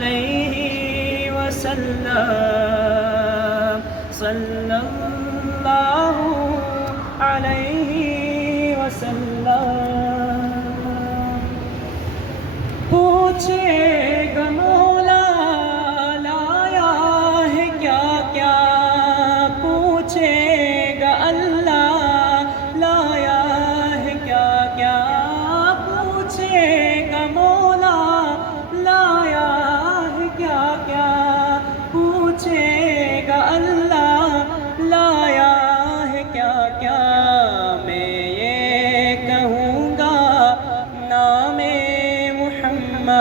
علیہ وسلم صلی اللہ علیہ وسلم پوچھے گا مولا لایا ہے کیا کیا پوچھے گا اللہ لایا ہے کیا کیا پوچھے گا مولا لایا ہے کیا کیا پوچھے گا اللہ لایا ہے کیا کیا میں یہ کہوں گا نام محمد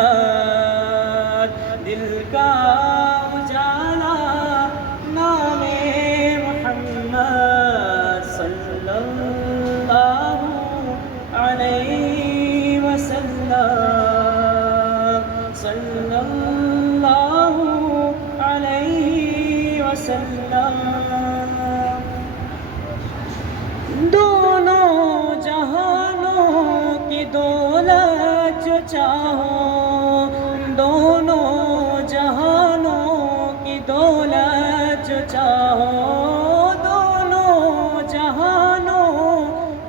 دل کا اجالا نام محمد صلی اللہ علیہ وسلم صلی اللہ علیہ وسلم دونوں جہانوں کی دولت جو چاہو دونوں جہانوں کی دولت جو چاہو دونوں جہانوں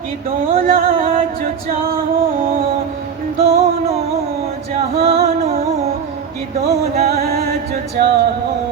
کی دولت جو چاہو دونوں جہانوں کی دولت جو چاہو